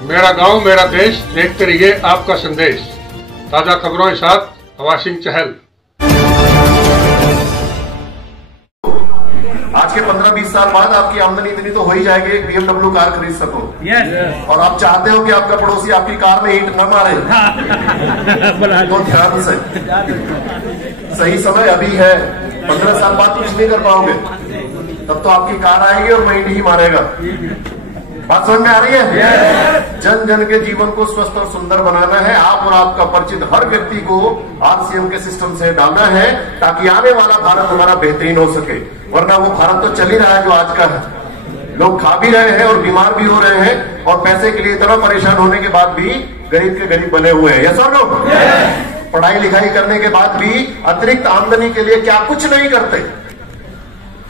मेरा गांव मेरा देश, देखते रहिए आपका संदेश। ताजा खबरों के साथ हवा सिंह चहल। आज के 15-20 साल बाद आपकी आमदनी इतनी तो हो ही जाएगी, एक BMW कार खरीद सको। और आप चाहते हो कि आपका पड़ोसी आपकी कार में हीट न मारे। तो ध्यान से, सही समय अभी है। 15 साल बाद कुछ नहीं कर पाओगे, तब तो आपकी कार आएगी और हीट ही मारेगा। बात समझ में आ रही है? जन जन के जीवन को स्वस्थ और सुंदर बनाना है। आप और आपका परिचित हर व्यक्ति को RCM के सिस्टम से डालना है, ताकि आने वाला भारत हमारा बेहतरीन हो सके। वरना वो भारत तो चल ही रहा है जो आज का है। लोग खा भी रहे हैं और बीमार भी हो रहे हैं, और पैसे के लिए इतना परेशान होने के बाद भी गरीब के गरीब बने हुए हैं। यस और नो? पढ़ाई लिखाई करने के बाद भी अतिरिक्त आमदनी के लिए क्या कुछ नहीं करते।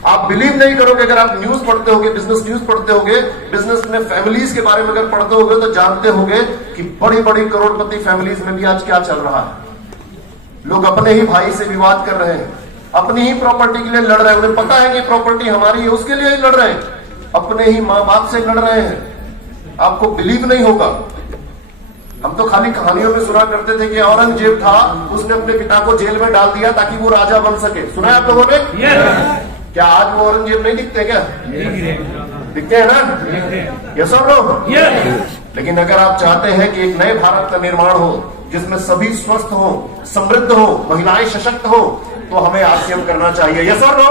आप बिलीव नहीं करोगे, अगर आप न्यूज पढ़ते होगे, बिजनेस न्यूज पढ़ते होगे, बिजनेस में फैमिलीज के बारे में अगर पढ़ते होगे, तो जानते होगे कि बड़ी बड़ी करोड़पति फैमिलीज में भी आज क्या चल रहा है। लोग अपने ही भाई से विवाद कर रहे हैं, अपनी ही प्रॉपर्टी के लिए लड़ रहे हैं। उन्हें पता है कि प्रॉपर्टी हमारी है, उसके लिए ही लड़ रहे हैं। अपने ही माँ बाप से लड़ रहे हैं। आपको बिलीव नहीं होगा। हम तो खाली कहानियों में सुना करते थे कि औरंगजेब था, उसने अपने पिता को जेल में डाल दिया ताकि वो राजा बन सके। सुना है आप लोगों ने? क्या आज वो औरंगजेब नहीं दिखते? क्या दिखते हैं ना? यस और नो? लेकिन अगर आप चाहते हैं कि एक नए भारत का निर्माण हो, जिसमें सभी स्वस्थ हो, समृद्ध हो, महिलाएं सशक्त हो, तो हमें RCM करना चाहिए। यस और नो?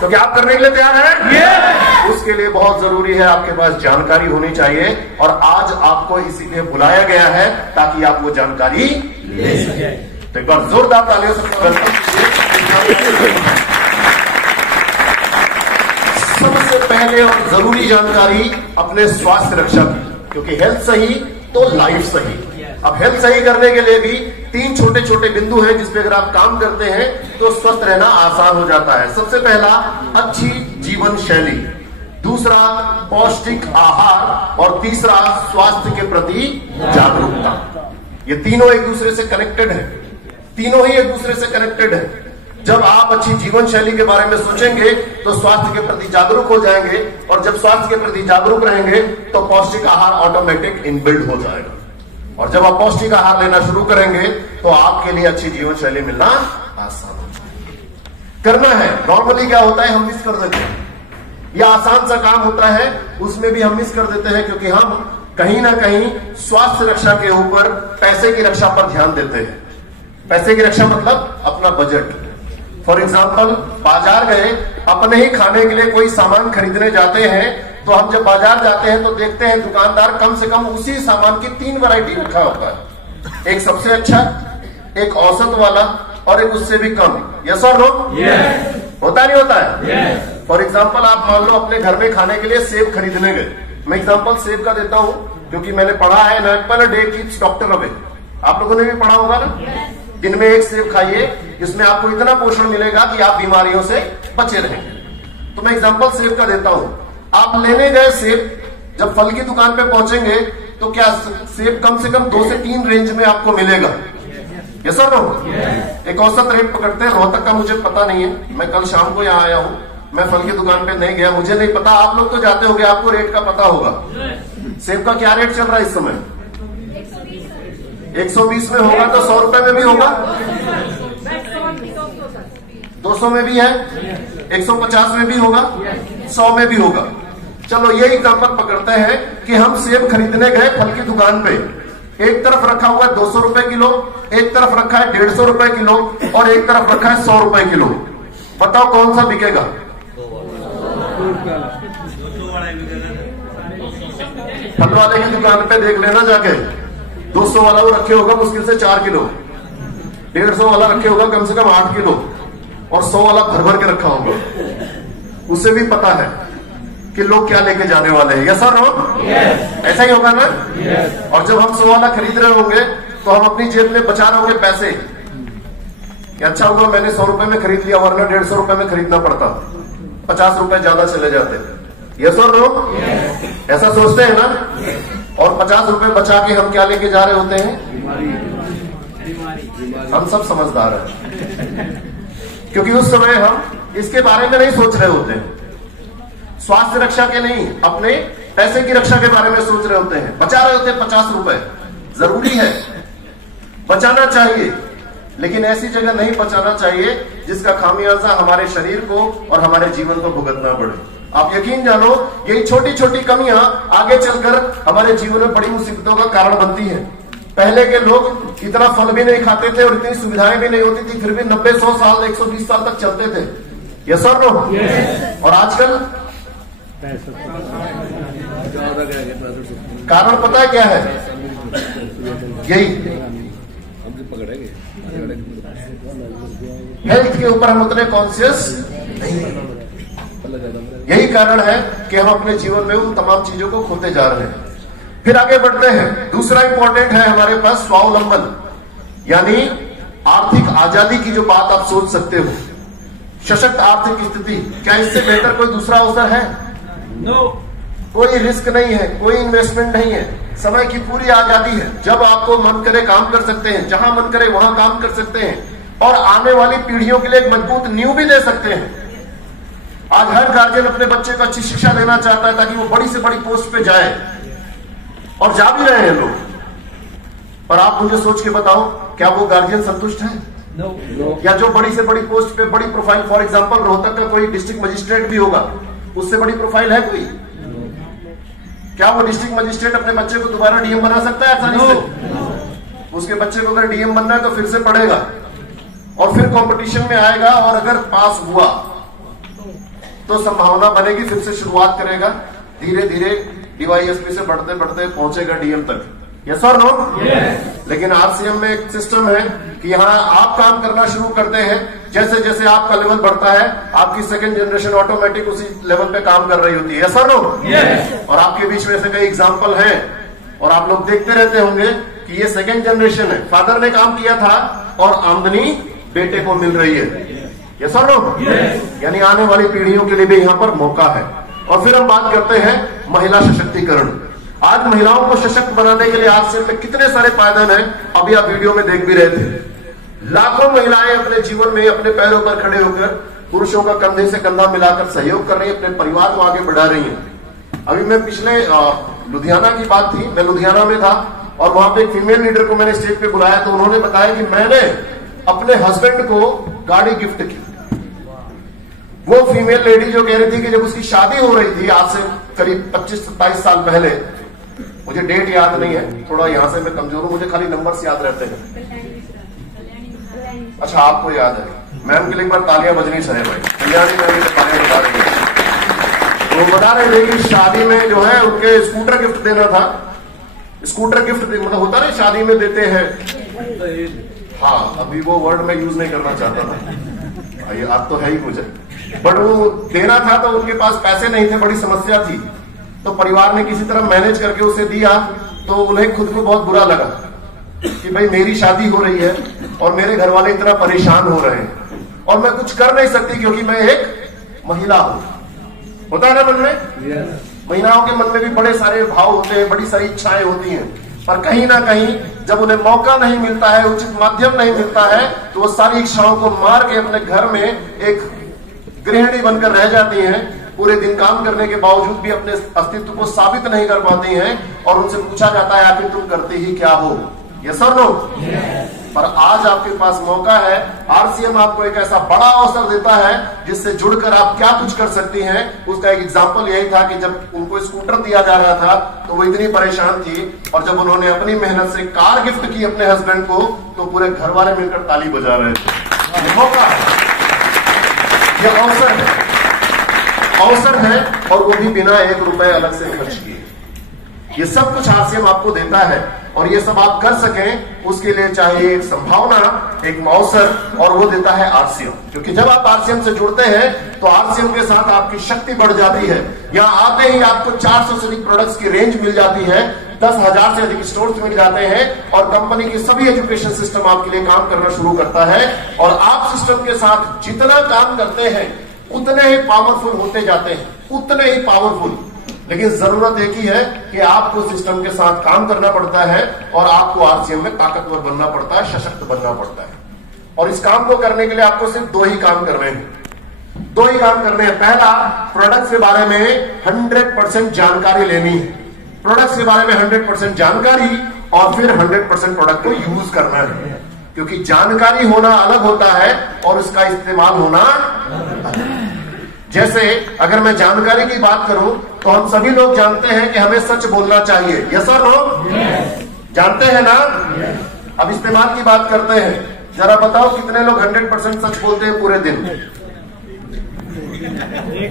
तो क्या आप करने के लिए तैयार हैं? उसके लिए बहुत जरूरी है आपके पास जानकारी होनी चाहिए, और आज आपको इसीलिए बुलाया गया है ताकि आप वो जानकारी ले सकें। तो एक बार जोरदार तालियों से वेलकम कीजिए। सबसे पहले और जरूरी जानकारी अपने स्वास्थ्य रक्षा की, क्योंकि हेल्थ सही तो लाइफ सही। अब हेल्थ सही करने के लिए भी 3 छोटे छोटे बिंदु हैं, जिसपे अगर आप काम करते हैं तो स्वस्थ रहना आसान हो जाता है। सबसे पहला, अच्छी जीवन शैली। दूसरा, पौष्टिक आहार। और तीसरा, स्वास्थ्य के प्रति जागरूकता। ये तीनों एक दूसरे से कनेक्टेड है। तीनों ही एक दूसरे से कनेक्टेड है। जब आप अच्छी जीवन शैली के बारे में सोचेंगे तो स्वास्थ्य के प्रति जागरूक हो जाएंगे, और जब स्वास्थ्य के प्रति जागरूक रहेंगे तो पौष्टिक आहार ऑटोमेटिक इनबिल्ड हो जाएगा। और जब आप पौष्टिक आहार लेना शुरू करेंगे तो आपके लिए अच्छी जीवन शैली मिलना आसान हो जाएगा। करना है, नॉर्मली क्या होता है, हम मिस कर देते हैं। यह आसान सा काम होता है, उसमें भी हम मिस कर देते हैं, क्योंकि हम कहीं ना कहीं स्वास्थ्य रक्षा के ऊपर पैसे की रक्षा पर ध्यान देते हैं। पैसे की रक्षा मतलब अपना बजट। फॉर एग्जाम्पल, बाजार गए, अपने ही खाने के लिए कोई सामान खरीदने जाते हैं, तो हम जब बाजार जाते हैं तो देखते हैं दुकानदार कम से कम उसी सामान की 3 वैरायटी रखा होता है। एक सबसे अच्छा, एक औसत वाला, और एक उससे भी कम। यस और नो? होता नहीं होता है? फॉर एग्जाम्पल, आप मान लो अपने घर में खाने के लिए सेब खरीदने गए। मैं एग्जाम्पल सेब का देता हूं, क्योंकि मैंने पढ़ा है, an apple a day keeps doctor away. आप लोगों ने भी पढ़ा होगा ना? दिन में एक सेब खाइए, इसमें आपको इतना पोषण मिलेगा कि आप बीमारियों से बचे रहेंगे। तो मैं एग्जांपल सेब का देता हूं। आप लेने गए सेब, जब फल की दुकान पे पहुंचेंगे तो क्या सेब कम से कम 2 से 3 रेंज में आपको मिलेगा? यस और नो? एक औसत रेट पकड़ते हैं। रोहतक का मुझे पता नहीं है, मैं कल शाम को यहाँ आया हूँ, मैं फल की दुकान पे नहीं गया, मुझे नहीं पता। आप लोग तो जाते होंगे, आपको रेट का पता होगा। सेब का क्या रेट चल रहा है इस समय? 120 में होगा तो 100 रुपए में भी होगा, 200 में भी है, 150 में भी होगा, 100 में भी होगा। चलो ये एग्जांपल पकड़ते हैं कि हम सेब खरीदने गए फल की दुकान पे। एक तरफ रखा हुआ है 200 रुपए किलो, एक तरफ रखा है 150 रुपए किलो, और एक तरफ रखा है 100 रुपए किलो। बताओ कौन सा बिकेगा? फल वाले की दुकान पे देख लेना जाके, 200 वाला वो रखे होगा मुश्किल से 4 किलो, 150 वाला रखे होगा कम से कम 8 किलो, और 100 वाला भर भर के रखा होगा। उसे भी पता है कि लोग क्या लेके जाने वाले हैं। यस और नो? ऐसा ही होगा ना? और जब हम 100 वाला खरीद रहे होंगे तो हम अपनी जेब में बचा रहे होंगे पैसे, कि अच्छा होगा मैंने 100 रुपए में खरीद लिया, वरना 150 रुपए में खरीदना पड़ता, 50 रुपए ज्यादा चले जाते। यस और नो? ऐसा सोचते हैं ना? और 50 रुपए बचा के हम क्या लेके जा रहे होते हैं? हम सब समझदार हैं, क्योंकि उस समय हम इसके बारे में नहीं सोच रहे होते हैं। स्वास्थ्य रक्षा के नहीं, अपने पैसे की रक्षा के बारे में सोच रहे होते हैं, बचा रहे होते हैं 50 रुपए। जरूरी है, बचाना चाहिए, लेकिन ऐसी जगह नहीं बचाना चाहिए जिसका खामियाजा हमारे शरीर को और हमारे जीवन को भुगतना पड़े। आप यकीन जानो, यही छोटी छोटी कमियां आगे चलकर हमारे जीवन में बड़ी मुसीबतों का कारण बनती हैं। पहले के लोग इतना फल भी नहीं खाते थे और इतनी सुविधाएं भी नहीं होती थी, फिर भी 90-100 साल 120 साल तक चलते थे। यस और नो? और आजकल कारण पता है क्या है? यही हेल्थ के ऊपर हम उतने कॉन्शियस नहीं है। यही कारण है कि हम अपने जीवन में उन तमाम चीजों को खोते जा रहे हैं। फिर आगे बढ़ते हैं। दूसरा इंपॉर्टेंट है हमारे पास स्वावलंबन, यानी आर्थिक आजादी की जो बात आप सोच सकते हो, सशक्त आर्थिक स्थिति। क्या इससे बेहतर कोई दूसरा अवसर है? नो। कोई रिस्क नहीं है, कोई इन्वेस्टमेंट नहीं है, समय की पूरी आजादी है। जब आपको मन करे काम कर सकते हैं, जहां मन करे वहां काम कर सकते हैं और आने वाली पीढ़ियों के लिए एक मजबूत नींव भी दे सकते हैं। आज हर गार्जियन अपने बच्चे को अच्छी शिक्षा देना चाहता है ताकि वो बड़ी से बड़ी पोस्ट पे जाए, और जा भी रहे हैं लोग। पर आप मुझे सोच के बताओ, क्या वो गार्जियन संतुष्ट है? No. या जो बड़ी से बड़ी पोस्ट पे, बड़ी प्रोफाइल, फॉर एग्जांपल रोहतक का कोई डिस्ट्रिक्ट मजिस्ट्रेट भी होगा, उससे बड़ी प्रोफाइल है कोई? क्या वो डिस्ट्रिक्ट मजिस्ट्रेट अपने बच्चे को दोबारा डीएम बना सकता है आसानी से? उसके बच्चे को अगर डीएम बनना है तो फिर से पढ़ेगा और फिर कंपटीशन में आएगा, और अगर पास हुआ तो संभावना बनेगी फिर से शुरुआत करेगा, धीरे धीरे डीवाईएसपी से बढ़ते बढ़ते पहुंचेगा डीएम तक। यस और नो? लेकिन आरसीएम में एक सिस्टम है कि यहाँ आप काम करना शुरू करते हैं, जैसे जैसे आपका लेवल बढ़ता है आपकी सेकंड जनरेशन ऑटोमेटिक उसी लेवल पे काम कर रही होती है। यस और नो? और आपके बीच में ऐसे कई एग्जांपल हैं और आप लोग देखते रहते होंगे कि ये सेकंड जनरेशन है, फादर ने काम किया था और आमदनी बेटे को मिल रही है। यस और नो? यानी आने वाली पीढ़ियों के लिए भी यहाँ पर मौका है। और फिर हम बात करते हैं महिला सशक्तिकरण। आज महिलाओं को सशक्त बनाने के लिए आरसीएम में कितने सारे पायदान हैं, अभी आप वीडियो में देख भी रहे थे। लाखों महिलाएं अपने जीवन में अपने पैरों पर खड़े होकर पुरुषों का कंधे से कंधा मिलाकर सहयोग कर रही है, अपने परिवार को आगे बढ़ा रही है। अभी मैं पिछले लुधियाना की बात थी, मैं लुधियाना में था और वहां पे एक फीमेल लीडर को मैंने स्टेज पे बुलाया तो उन्होंने बताया कि मैंने अपने हस्बैंड को गाड़ी गिफ्ट की। वो फीमेल लेडी जो कह रही थी कि जब उसकी शादी हो रही थी आज से करीब 25-27 साल पहले, मुझे डेट याद नहीं है, थोड़ा यहां से मैं कमजोर हूं, मुझे खाली नंबर्स याद रहते हैं। अच्छा आपको याद है? मैम के लिए एक बार तालियां बजनी चाहिए भाई, कल्याणी मैम की तालियां बजा रही है। वो बता रहे थे कि शादी में जो है उनके स्कूटर गिफ्ट देना था। स्कूटर गिफ्ट मतलब होता ना शादी में देते हैं, हाँ अभी वो वर्ड में यूज नहीं करना चाहता था, ये आप तो है ही मुझे, बट वो देना था तो उनके पास पैसे नहीं थे, बड़ी समस्या थी, तो परिवार ने किसी तरह मैनेज करके उसे दिया। तो उन्हें खुद को बहुत बुरा लगा कि भाई मेरी शादी हो रही है और मेरे घर वाले इतना परेशान हो रहे हैं और मैं कुछ कर नहीं सकती क्योंकि मैं एक महिला हूं। होता है ना मन में? महिलाओं के मन में भी बड़े सारे भाव होते हैं, बड़ी सारी इच्छाएं होती हैं, पर कहीं ना कहीं जब उन्हें मौका नहीं मिलता है, उचित माध्यम नहीं मिलता है, तो वो सारी इच्छाओं को मार के अपने घर में एक गृहिणी बनकर रह जाती हैं। पूरे दिन काम करने के बावजूद भी अपने अस्तित्व को साबित नहीं कर पाती हैं और उनसे पूछा जाता है आखिर तुम करते ही क्या हो? यस और नो? पर आज आपके पास मौका है, आरसीएम आपको एक ऐसा बड़ा अवसर देता है जिससे जुड़कर आप क्या कुछ कर सकती हैं। उसका एक एग्जांपल यही था कि जब उनको स्कूटर दिया जा रहा था तो वो इतनी परेशान थी और जब उन्होंने अपनी मेहनत से कार गिफ्ट की अपने हस्बैंड को तो पूरे घर वाले मिलकर ताली बजा रहे थे। ये मौका है, ये अवसर है और वो भी बिना 1 रुपए अलग से खर्च किए। ये सब कुछ आरसीएम आपको देता है और ये सब आप कर सकें उसके लिए चाहिए एक संभावना, एक अवसर, और वो देता है आरसीएम। क्योंकि जब आप आरसीएम से जुड़ते हैं तो आरसीएम के साथ आपकी शक्ति बढ़ जाती है। यहाँ आते ही आपको 400 से अधिक प्रोडक्ट्स की रेंज मिल जाती है, 10,000 से अधिक स्टोर्स मिल जाते हैं और कंपनी की सभी एजुकेशन सिस्टम आपके लिए काम करना शुरू करता है। और आप सिस्टम के साथ जितना काम करते हैं उतने ही पावरफुल होते जाते हैं, उतने ही पावरफुल। लेकिन जरूरत एक ही है कि आपको सिस्टम के साथ काम करना पड़ता है और आपको आरसीएम में ताकतवर बनना पड़ता है, सशक्त बनना पड़ता है। और इस काम को करने के लिए आपको सिर्फ 2 ही काम करने हैं। दो ही काम करने हैं। पहला, प्रोडक्ट के बारे में 100% जानकारी लेनी है, प्रोडक्ट के बारे में 100% जानकारी, और फिर 100% प्रोडक्ट को यूज करना है। क्योंकि जानकारी होना अलग होता है और उसका इस्तेमाल होना अलग। जैसे अगर मैं जानकारी की बात करूं तो हम सभी लोग जानते हैं कि हमें सच बोलना चाहिए, यस और नो? जानते हैं ना? अब इस्तेमाल की बात करते हैं। जरा बताओ कितने लोग 100% सच बोलते हैं पूरे दिन?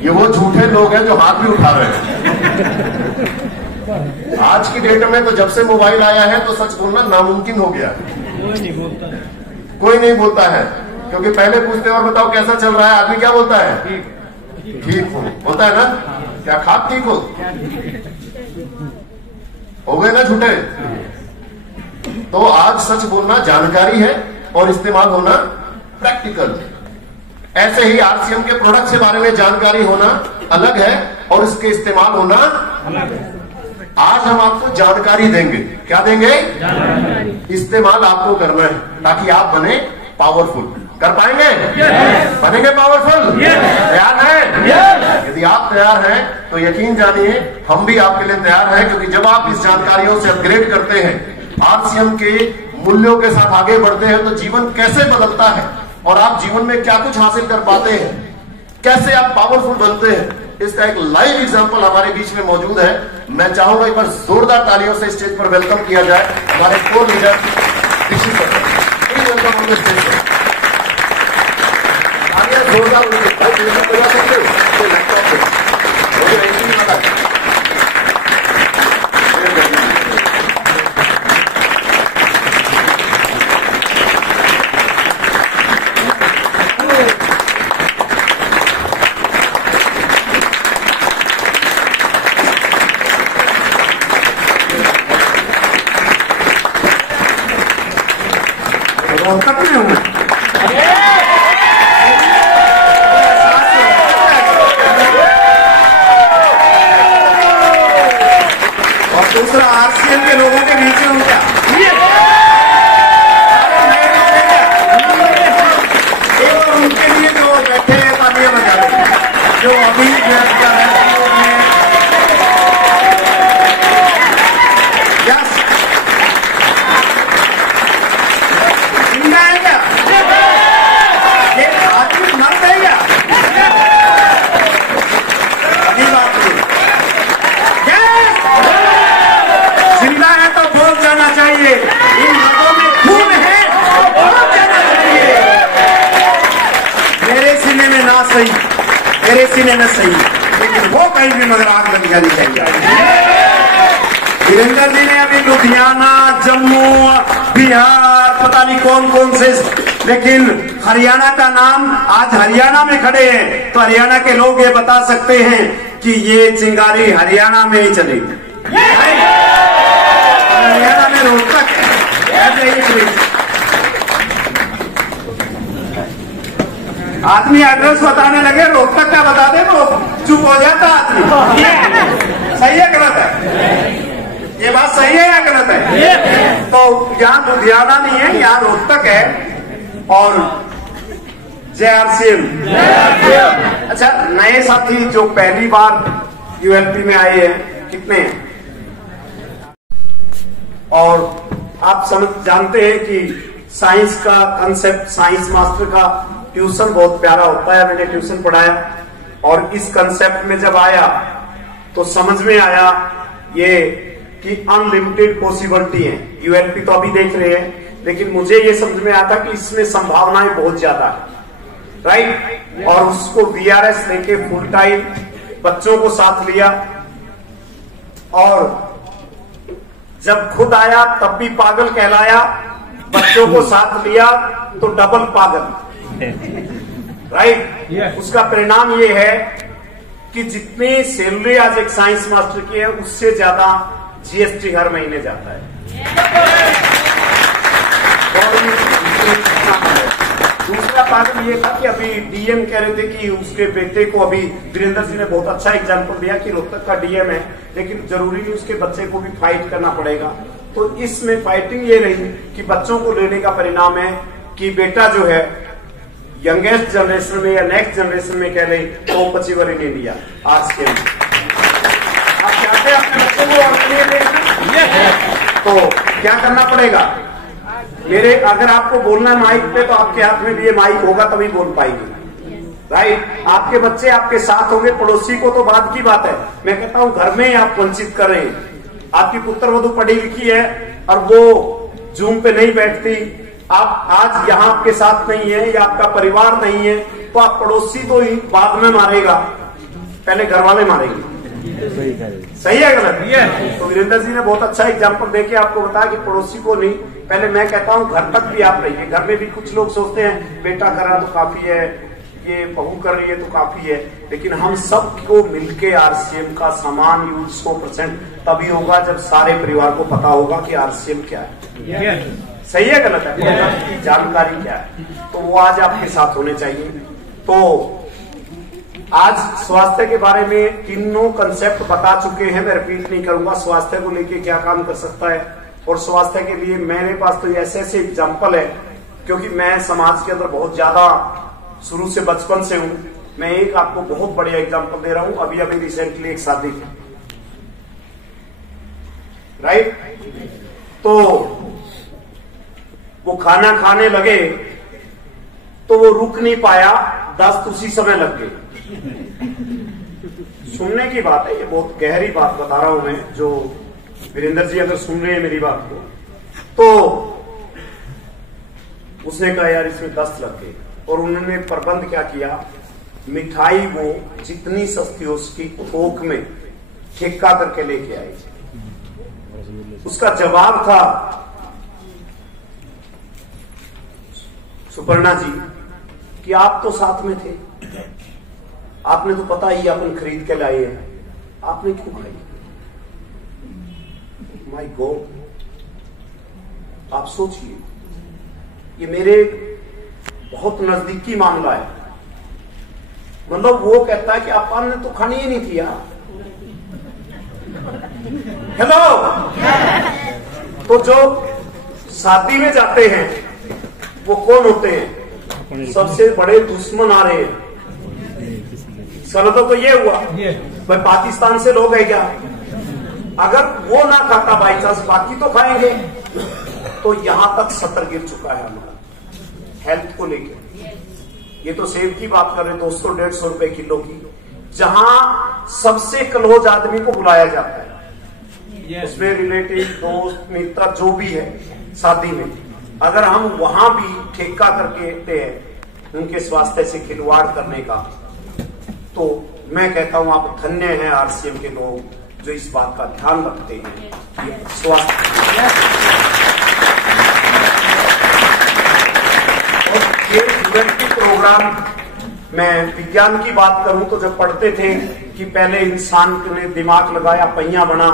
ये वो झूठे लोग हैं जो हाथ भी उठा रहे हैं। आज की डेट में तो जब से मोबाइल आया है तो सच बोलना नामुमकिन हो गया। कोई नहीं बोलता है, क्योंकि पहले पूछते और बताओ कैसा चल रहा है, आदमी क्या बोलता है? ठीक हो, बोलता है ना? क्या खाक ठीक हो गए ना झूठे? तो आज सच बोलना जानकारी है और इस्तेमाल होना प्रैक्टिकल। ऐसे ही आरसीएम के प्रोडक्ट के बारे में जानकारी होना अलग है और इसके इस्तेमाल होना अलग है। आज हम आपको जानकारी देंगे। क्या देंगे? जानकारी। इस्तेमाल आपको करना है ताकि आप बने पावरफुल। कर पाएंगे? बनेंगे पावरफुल? तैयार हैं? यदि आप तैयार हैं तो यकीन जानिए हम भी आपके लिए तैयार हैं, क्योंकि जब आप इस जानकारियों से अपग्रेड करते हैं, आरसीएम के मूल्यों के साथ आगे बढ़ते हैं, तो जीवन कैसे बदलता है और आप जीवन में क्या कुछ हासिल कर पाते हैं, कैसे आप पावरफुल बनते हैं, इसका एक लाइव एग्जांपल हमारे बीच में मौजूद है। मैं चाहूंगा एक बार जोरदार तालियों से स्टेज पर वेलकम किया जाए हमारे को leader Rishi sir. Welcome on the stage. तालियां जोरदार बजा सकते हो? दूसरा आरसीएम के लोगों के बीच में हूँ क्या? और उनके लिए जो बैठे हैं तालियां बजा रहे हैं, जो अभी यस जिंदा है क्या? ये आदमी मर है क्या? अभी बात जिंदा है तो बोल जाना चाहिए। इन लोगों में खून है तो बोल जाना चाहिए। मेरे सीने में ना सही, मेरे सीने में सही, लेकिन वो कहीं भी मगर आग लग जानी चाहिए। वीरेंद्र जी ने अभी लुधियाना, जम्मू, बिहार, पता नहीं कौन कौन से, लेकिन हरियाणा का नाम, आज हरियाणा में खड़े हैं तो हरियाणा के लोग ये बता सकते हैं कि ये चिंगारी हरियाणा में ही चलेगी। हरियाणा में रोहतक है। आदमी एड्रेस बताने लगे, रोहतक का बता दे तो चुप हो जाता आदमी। सही है गलत है? ये बात सही है या गलत है? तो यहाँ लुधियाना नहीं है, यहाँ रोहतक है। और जय आरसीएम। अच्छा, नए साथी जो पहली बार यूएलपी में आए हैं कितने हैं? और आप समझ जानते हैं कि साइंस का कंसेप्ट, साइंस मास्टर का ट्यूशन बहुत प्यारा होता है। मैंने ट्यूशन पढ़ाया और इस कंसेप्ट में जब आया तो समझ में आया ये कि अनलिमिटेड पॉसिबिलिटी है। यूएलपी तो अभी देख रहे हैं, लेकिन मुझे ये समझ में आता कि इसमें संभावनाएं बहुत ज्यादा है, राइट? और उसको वीआरएस लेके फुल टाइम बच्चों को साथ लिया, और जब खुद आया तब भी पागल कहलाया, बच्चों को साथ लिया तो डबल पागल, राइट? उसका परिणाम ये है कि जितनी सैलरी आज एक साइंस मास्टर की है उससे ज्यादा जीएसटी हर महीने जाता है। दूसरा पागल ये था कि अभी डीएम कह रहे थे कि उसके बेटे को, अभी वीरेंद्र जी ने बहुत अच्छा एग्जांपल दिया कि रोहतक का डीएम है, लेकिन जरूरी नहीं उसके बच्चे को भी फाइट करना पड़ेगा। तो इसमें फाइटिंग ये रही कि बच्चों को लेने का परिणाम है कि बेटा जो है यंगेस्ट जनरेशन में या नेक्स्ट जनरेशन में कह लें top achiever in India RCM. आप चाहते हैं अपने बच्चों को तो क्या करना पड़ेगा? मेरे अगर आपको बोलना है माइक पे तो आपके हाथ में भी ये माइक होगा तभी बोल पाएंगे, राइट? आपके बच्चे आपके साथ होंगे, पड़ोसी को तो बाद की बात है। मैं कहता हूं घर में ही आप वंचित कर रहे हैं। आपकी पुत्र वधू पढ़ी लिखी है और वो जूम पे नहीं बैठती, आप आज यहाँ आपके साथ नहीं है या आपका परिवार नहीं है, तो आप पड़ोसी तो ही बाद में मारेगा, पहले घर वाले मारेंगे। सही है गलत? तो वीरेंद्र जी ने बहुत अच्छा एग्जाम्पल देके आपको बताया कि पड़ोसी को नहीं, पहले मैं कहता हूँ घर तक भी आप रहिए। घर में भी कुछ लोग सोचते हैं बेटा कर रहा तो काफी है, ये बहू कर रही है तो काफी है, लेकिन हम सबको मिलके आरसीएम का समान यूज 100% तभी होगा जब सारे परिवार को पता होगा कि आरसीएम क्या है। सही है गलत है? जानकारी क्या है, तो वो आज आपके साथ होने चाहिए। तो आज स्वास्थ्य के बारे में तीनों कंसेप्ट बता चुके हैं, मैं रिपीट नहीं करूंगा। स्वास्थ्य को लेके क्या काम कर सकता है और स्वास्थ्य के लिए मेरे पास तो ऐसे ऐसे एग्जाम्पल है, क्योंकि मैं समाज के अंदर बहुत ज्यादा शुरू से बचपन से हूं। मैं एक आपको बहुत बढ़िया एग्जाम्पल दे रहा हूं। अभी अभी रिसेंटली एक शादी थी, राइट? तो वो खाना खाने लगे तो वो रुक नहीं पाया, दस्त उसी समय लग गए। सुनने की बात है, ये बहुत गहरी बात बता रहा हूं मैं, जो वीरेंद्र जी अगर सुन रहे हैं मेरी बात को, तो उसने कहा यार इसमें दस्त लग गए, और उन्होंने प्रबंध क्या किया, मिठाई वो जितनी सस्ती हो उसकी थोक में ठेका करके लेके आए। उसका जवाब था सुपर्णा जी कि आप तो साथ में थे, आपने तो पता ही अपन खरीद के लाए हैं, आपने क्यों खाई? माय गॉड, आप सोचिए, ये मेरे बहुत नजदीकी मामला है। मतलब वो कहता है कि अपन ने तो खानी ही नहीं थी यार। हेलो, तो जो शादी में जाते हैं वो कौन होते हैं? सबसे बड़े दुश्मन आ रहे हैं। सनतो तो ये हुआ भाई पाकिस्तान से लोग है क्या, अगर वो ना खाता बाई चांस बाकी तो खाएंगे। तो यहां तक सतर गिर चुका है हमारा हेल्थ को लेकर। ये तो सेब की बात कर रहे 200-150 रुपए किलो की, जहां सबसे क्लोज आदमी को बुलाया जाता है, उसमें रिलेटिव दोस्त मित्र जो भी है शादी में, अगर हम वहां भी ठेका करके देते हैं उनके स्वास्थ्य से खिलवाड़ करने का, तो मैं कहता हूं आप धन्य हैं आरसीएम के लोग जो इस बात का ध्यान रखते हैं। स्वास्थ्य और ये प्रोग्राम, मैं विज्ञान की बात करूं तो जब पढ़ते थे कि पहले इंसान ने दिमाग लगाया, पहिया बना,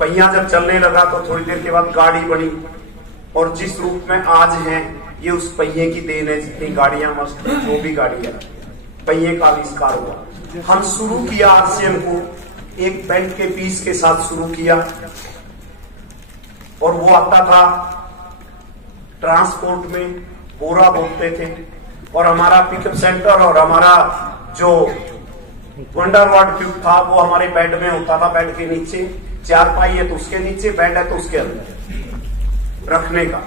पहिया जब चलने लगा तो थोड़ी देर के बाद गाड़ी बनी, और जिस रूप में आज है ये उस पहिए की देन है। जितनी गाड़ियां मस्त जो भी गाड़ी है, पहिए का आविष्कार हुआ। हम शुरू किया आरसीएम को एक बेल्ट के पीस के साथ शुरू किया, और वो आता था ट्रांसपोर्ट में, बोरा बोलते थे, और हमारा पिकअप सेंटर और हमारा जो वंडरवार्ड ट्यूब था वो हमारे बेड में होता था। बेड के नीचे चारपाई है तो उसके नीचे, बेड है तो उसके अंदर रखने का।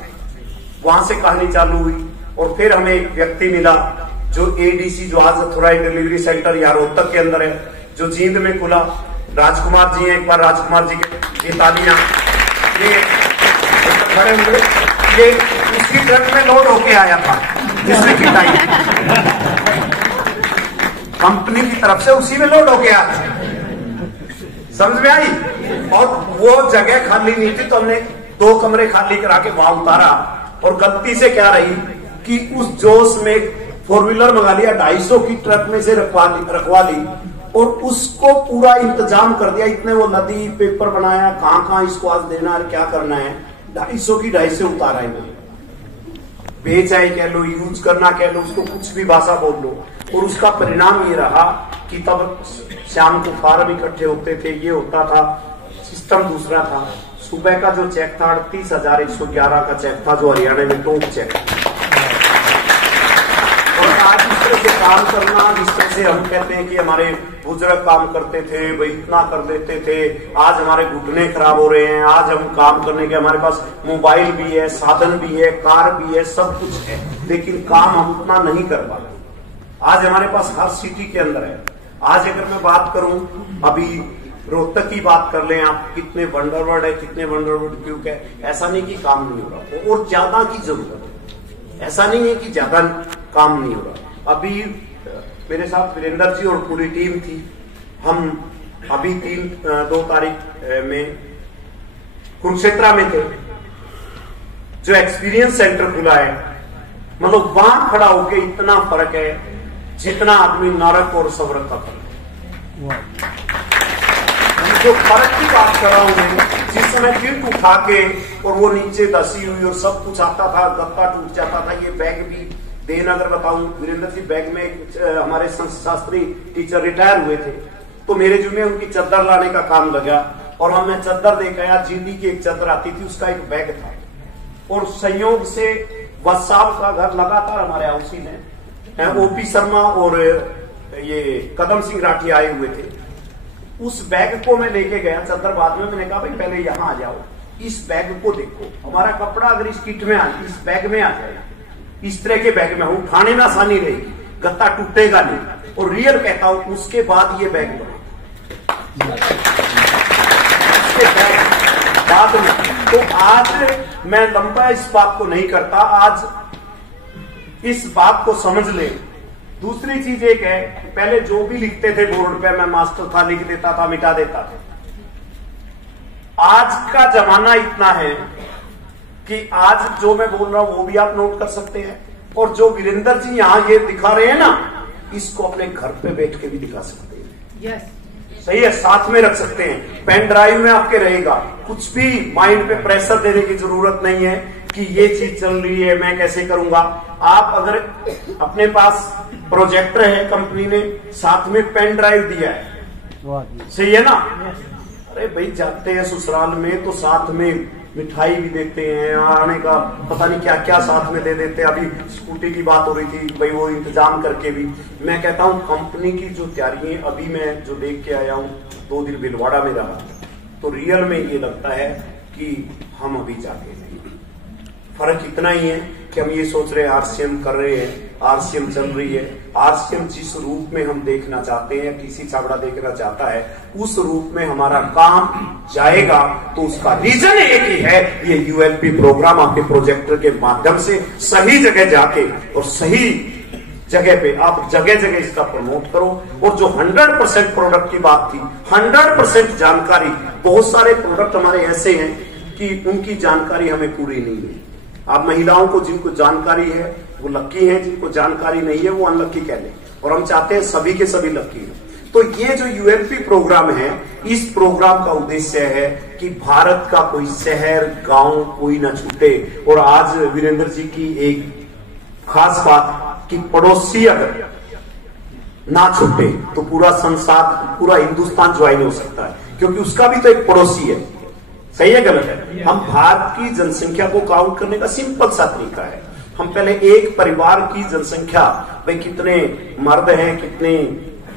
वहां से कहानी चालू हुई, और फिर हमें एक व्यक्ति मिला जो एडीसी, जो आज ऑथोराइज्ड डिलीवरी सेंटर यहाँ रोहतक के अंदर है, जो जींद में खुला। राजकुमार जी हैं, एक बार राजकुमार जी के तालियां, ये खड़े हुए, ये उसकी ट्रक में लोड होके आया था जिसमें किटाई कंपनी की तरफ से उसी में लोड होके आया, समझ में आई। और वो जगह खाली नहीं थी तो हमने 2 कमरे खाली करा के वहां उतारा, और गलती से क्या रही कि उस जोश में 4 व्हीलर मंगा लिया, 250 की ट्रक में से रखवा ली, और उसको पूरा इंतजाम कर दिया। इतने वो नदी पेपर बनाया, कहां इसको आज देना है, क्या करना है, 250 की 250 उतारा है। बेचाई कह लो, यूज करना कह लो, उसको कुछ भी भाषा बोल लो। और उसका परिणाम ये रहा कि तब शाम को फार्म इकट्ठे होते थे, ये होता था, सिस्टम दूसरा था। सुबह का जो चेक था 38,111 का चेक था, जो हरियाणा में टॉप चेक, और काम करना, जिस तरह से हम कहते हैं कि हमारे बुजुर्ग काम करते थे, वही इतना कर देते थे, आज हमारे घुटने खराब हो रहे हैं, आज हम काम करने के हमारे पास मोबाइल भी है, साधन भी है, कार भी है, सब कुछ है, लेकिन काम हम उतना नहीं कर पाते। आज हमारे पास हर सिटी के अंदर है। आज अगर मैं बात करूं, अभी रोहतक की बात कर लें आप, कितने वंडरवर्ड है, कितने वंडरवर्ड क्यूब है। ऐसा नहीं कि काम नहीं हो रहा, और ज्यादा की जरूरत है। ऐसा नहीं है कि ज्यादा काम नहीं हो रहा। अभी मेरे साथ वीरेंद्र जी और पूरी टीम थी। हम अभी 2 तारीख में कुरुक्षेत्र में थे, जो एक्सपीरियंस सेंटर खुला है। मतलब वहां खड़ा होके इतना फर्क है जितना आदमी नरक और स्वर्ग का फर्क है। जो फर्क की बात कर रहा हूं मैं, जिस समय किट उठा के और वो नीचे धसी हुई और सब कुछ आता था, गत्ता टूट जाता था। ये बैग भी देन अगर बताऊं, वीरेंद्र जी बैग में हमारे शास्त्री टीचर रिटायर हुए थे, तो मेरे जुम्मे उनकी चद्दर लाने का काम लगा और मैं चद्दर देख आया। जीडी की एक चद्दर आती थी, उसका एक बैग था, और संयोग से बस साहब का घर लगातार हमारे हाउसी में ओपी शर्मा और ये कदम सिंह राठी आए हुए थे। उस बैग को मैं लेके गया चद्दर, बाद में मैंने कहा भाई पहले यहां आ जाओ, इस बैग को देखो, हमारा कपड़ा अगर इस किट में आ, इस बैग में आ जाए, इस तरह के बैग में उठाने में आसानी रहेगी, गत्ता टूटेगा नहीं। और रियल कहता हूं, उसके बाद ये बैग बना, उसके बैग बाद में। तो आज मैं लंबा इस बात को नहीं करता, आज इस बात को समझ ले। दूसरी चीज एक है, पहले जो भी लिखते थे बोर्ड पे, मैं मास्टर था, लिख देता था, मिटा देता था। आज का जमाना इतना है कि आज जो मैं बोल रहा हूं वो भी आप नोट कर सकते हैं, और जो वीरेंद्र जी यहां ये दिखा रहे हैं ना, इसको अपने घर पे बैठ के भी दिखा सकते हैं। yes. सही है, साथ में रख सकते हैं, पेन ड्राइव में आपके रहेगा। कुछ भी माइंड पे प्रेशर देने की जरूरत नहीं है कि ये चीज चल रही है, मैं कैसे करूंगा। आप अगर अपने पास प्रोजेक्टर है, कंपनी ने साथ में पेन ड्राइव दिया है, सही है ना। अरे भाई जाते हैं ससुराल में तो साथ में मिठाई भी देते हैं, आने का पता नहीं क्या क्या साथ में दे देते हैं। अभी स्कूटी की बात हो रही थी, भाई वो इंतजाम करके भी। मैं कहता हूं कंपनी की जो तैयारी है, अभी मैं जो देख के आया हूं, 2 दिन भिलवाड़ा में रहा, तो रियल में ये लगता है कि हम अभी जाके नहीं। फर्क इतना ही है कि हम ये सोच रहे हैं आरसीएम कर रहे हैं, आरसीएम चल रही है। आरसीएम जिस रूप में हम देखना चाहते हैं, किसी छाबड़ा देखना चाहता है, उस रूप में हमारा काम जाएगा। तो उसका रीजन एक ही है, ये यूएलपी प्रोग्राम आपके प्रोजेक्टर के माध्यम से सही जगह जाके और सही जगह पे आप जगह जगह इसका प्रमोट करो। और जो 100% प्रोडक्ट की बात थी, 100% जानकारी, बहुत सारे प्रोडक्ट हमारे ऐसे हैं कि उनकी जानकारी हमें पूरी नहीं है। आप महिलाओं को जिनको जानकारी है वो लक्की है, जिनको जानकारी नहीं है वो अनलक्की कह लें, और हम चाहते हैं सभी के सभी लक्की हैं। तो ये जो यूएलपी प्रोग्राम है, इस प्रोग्राम का उद्देश्य है कि भारत का कोई शहर गांव कोई न छूटे। और आज वीरेंद्र जी की एक खास बात कि पड़ोसी अगर ना छूटे तो पूरा संसार, पूरा हिंदुस्तान ज्वाइन हो सकता है, क्योंकि उसका भी तो एक पड़ोसी है। सही है गलत है? हम भारत की जनसंख्या को काउंट करने का सिंपल सा तरीका है, हम पहले एक परिवार की जनसंख्या, भाई कितने मर्द हैं, कितने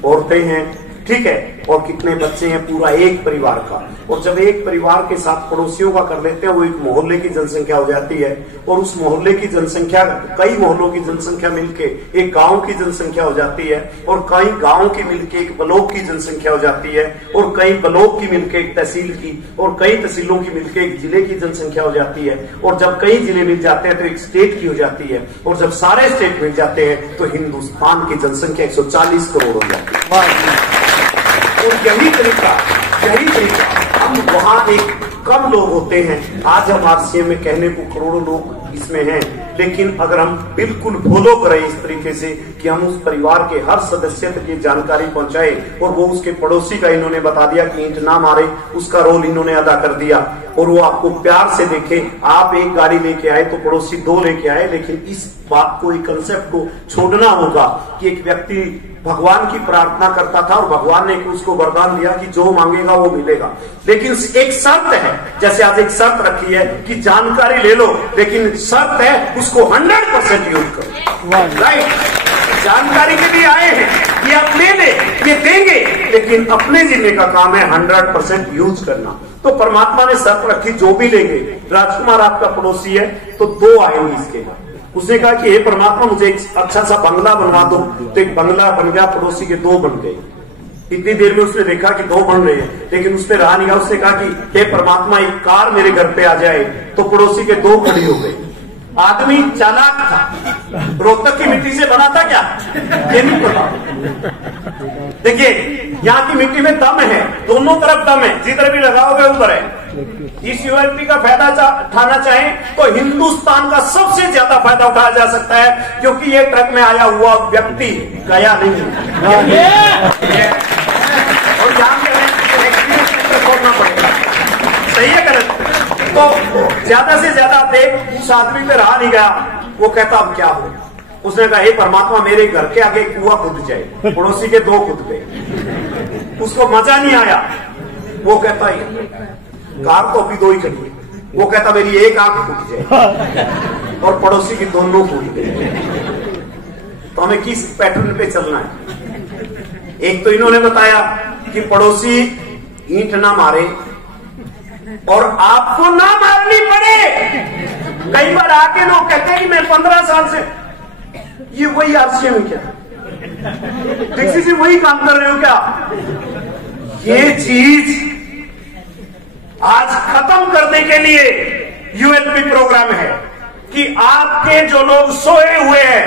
औरतें हैं, ठीक है, और कितने बच्चे हैं, पूरा एक परिवार का। और जब एक परिवार के साथ पड़ोसियों का कर लेते हैं, वो एक मोहल्ले की जनसंख्या हो जाती है। और उस मोहल्ले की जनसंख्या, कई मोहल्लों की जनसंख्या मिलके एक गांव की जनसंख्या हो जाती है, और कई गांव की मिलके एक ब्लॉक की जनसंख्या हो जाती है, और कई ब्लॉक की मिलके एक तहसील की, और कई तहसीलों की मिलके एक जिले की जनसंख्या हो जाती है। और जब कई जिले मिल जाते हैं तो एक स्टेट की हो जाती है, और जब सारे स्टेट मिल जाते हैं तो हिंदुस्तान की जनसंख्या 140 करोड़ हो जाती है। और यही तरीका, हम वहां एक कम लोग होते हैं। आज हम आरसीएम में कहने को करोड़ों लोग इसमें हैं, लेकिन अगर हम बिल्कुल फॉलो करें इस तरीके से कि हम उस परिवार के हर सदस्य तक की जानकारी पहुंचाए, और वो उसके पड़ोसी का इन्होंने बता दिया कि ईंट ना मारे, उसका रोल इन्होंने अदा कर दिया, और वो आपको प्यार से देखे। आप एक गाड़ी लेके आए तो पड़ोसी 2 लेके आए, लेकिन इस बात को, एक कंसेप्ट को छोड़ना होगा कि एक व्यक्ति भगवान की प्रार्थना करता था और भगवान ने उसको वरदान दिया कि जो मांगेगा वो मिलेगा, लेकिन एक शर्त है। जैसे आज एक शर्त रखी है कि जानकारी ले लो, लेकिन शर्त है उसको 100% यूज करो, राइट। जानकारी के लिए आए हैं कि आप ले ले, ये देंगे, लेकिन अपने जीने का काम है 100% यूज करना। तो परमात्मा ने शर्त रखी, जो भी लेंगे, राजकुमार आपका पड़ोसी है तो 2 आएंगे इसके। उसने कहा कि हे परमात्मा मुझे एक अच्छा सा बंगला बनवा दो, तो एक बंगला बन गया, पड़ोसी के 2 बन गए। इतनी देर में उसने देखा कि 2 बन रहे हैं, लेकिन उसने रहा नहीं गया। उसने कहा कि हे परमात्मा एक कार मेरे घर पे आ जाए, तो पड़ोसी के 2 खड़ी हो गए। आदमी चालाक था, रोहतक की मिट्टी से बना था क्या, ये नहीं पता। देखिए यहाँ की मिट्टी में दम है, दोनों तरफ दम है, जिधर भी लगाओगे उधर है। इस यूएलपी का फायदा उठाना चाहें तो हिंदुस्तान का सबसे ज्यादा फायदा उठाया जा सकता है, क्योंकि ये ट्रक में आया हुआ व्यक्ति गया नहीं और छोड़ना पड़ेगा। सही है गलत? तो ज्यादा से ज्यादा देख उस आदमी पे रहा नहीं गया, वो कहता अब क्या हो। उसने कहा हे परमात्मा मेरे घर के आगे कुआं खुद जाए, पड़ोसी के 2 खुद गए। उसको मजा नहीं आया, वो कहता है कार तो अभी 2 ही खड़ी है, वो कहता मेरी एक आंख फूट जाए, और पड़ोसी की दोनों फूट गई। तो हमें किस पैटर्न पे चलना है? एक तो इन्होंने बताया कि पड़ोसी ईंट ना मारे और आपको ना मारनी पड़े। कई बार आके लोग कहते हैं कि मैं 15 साल से, ये वही आरसीएम है क्या, टैक्सी से वही काम कर रहे हो क्या? ये चीज आज खत्म करने के लिए यूएलपी प्रोग्राम है कि आपके जो लोग सोए हुए हैं,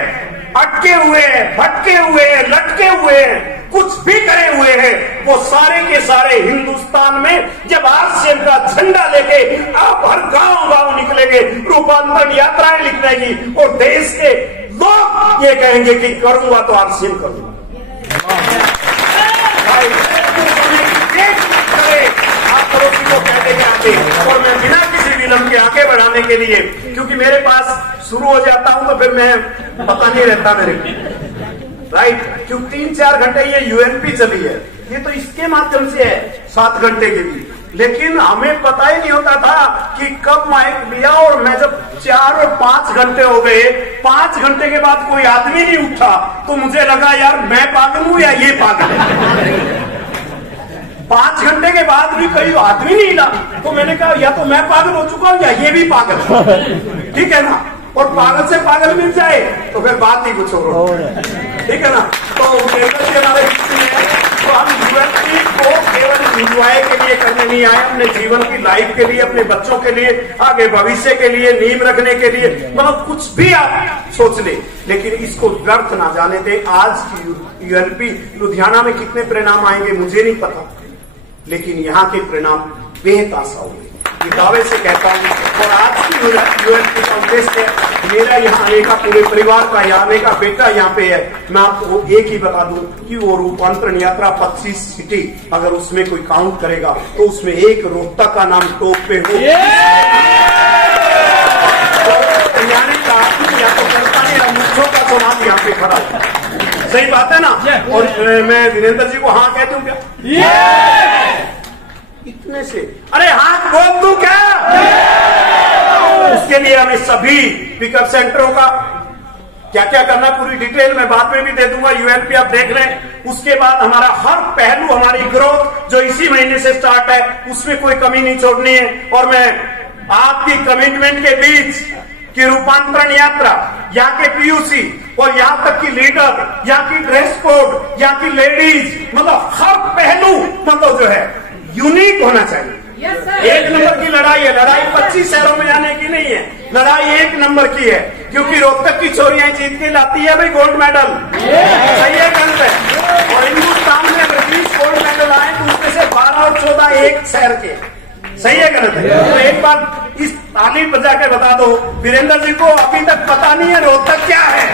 अटके हुए हैं, भटके हुए हैं, लटके हुए हैं, कुछ भी करे हुए हैं, वो सारे के सारे हिंदुस्तान में जब आरसीएम का झंडा लेके आप हर गांव निकलेंगे, रूपांतरण यात्राएं लिखनेगी और देश के लोग ये कहेंगे कि करूंगा तो आरसीएम करूंगा। आप पड़ोसी को कह देंगे आगे, और मैं बिना किसी विलंब के आगे बढ़ाने के लिए, क्योंकि मेरे पास शुरू हो जाता हूं तो फिर मैं पता नहीं रहता मेरे को, राइट? क्यों 3-4 घंटे ये यूएलपी चली है, ये तो इसके माध्यम से है 7 घंटे के लिए, लेकिन हमें पता ही नहीं होता था कि कब माइक लिया। और मैं जब 4 और 5 घंटे हो गए, 5 घंटे के बाद कोई आदमी नहीं उठा, तो मुझे लगा यार मैं पागल हूं या ये पागल है। 5 घंटे के बाद भी कोई आदमी नहीं हिला, तो मैंने कहा या तो मैं पागल हो चुका हूं या ये भी पागल है। ठीक है ना? और पागल से पागल मिल जाए तो फिर बात ही कुछ और, ठीक है ना? तो हमारे हिस्से में, तो हम यूएलपी को केवल एंजॉय के लिए करने नहीं आए, अपने जीवन की लाइफ के लिए, अपने बच्चों के लिए, आगे भविष्य के लिए, नींव रखने के लिए, मतलब कुछ भी आप सोच ले, लेकिन इसको व्यर्थ ना जाने दें। आज की यूएलपी लुधियाना में कितने परिणाम आएंगे मुझे नहीं पता, लेकिन यहाँ के परिणाम बेहद आशा होंगे, ये दावे से कहता हूँ। और आज की यूएलपी का उद्देश्य मेरा यहाँ आने का, पूरे परिवार का यहाँ आने का, बेटा यहाँ पे है। मैं आपको एक ही बता दूं कि वो रूपांतरण यात्रा 25 सिटी, अगर उसमें कोई काउंट करेगा तो उसमें एक रोहतक का नाम टॉप पे हो। का चुनाव यहाँ पे खड़ा है, सही बात है ना? और मैं वीरेंद्र जी को हाँ कहती हूँ क्या? इतने से अरे हाथ बोल दूं क्या? उसके लिए हमें सभी पिकअप सेंटरों का क्या क्या करना पूरी डिटेल में बाद में भी दे दूंगा, यूएलपी आप देख लें। उसके बाद हमारा हर पहलू, हमारी ग्रोथ जो इसी महीने से स्टार्ट है, उसमें कोई कमी नहीं छोड़नी है। और मैं आपकी कमिटमेंट के बीच की रूपांतरण यात्रा, यहाँ के पीयूसी और यहाँ तक की लीडर, यहाँ की ड्रेस कोड, यहाँ की लेडीज, मतलब हर पहलू मतलब जो है यूनिक होना चाहिए। एक नंबर की लड़ाई है, लड़ाई 25 शहरों में जाने की नहीं है, लड़ाई 1 नंबर की है, क्योंकि रोहतक की छोरियां जीत के लाती है भाई गोल्ड मेडल। सही है गलत है? और हिंदुस्तान में अगर 20 गोल्ड मेडल आए तो उसमें से 12 और 14 एक शहर के। सही है गलत है? तो एक बार इस ताली बजा के बता दो, वीरेंद्र जी को अभी तक पता नहीं है रोहतक क्या है।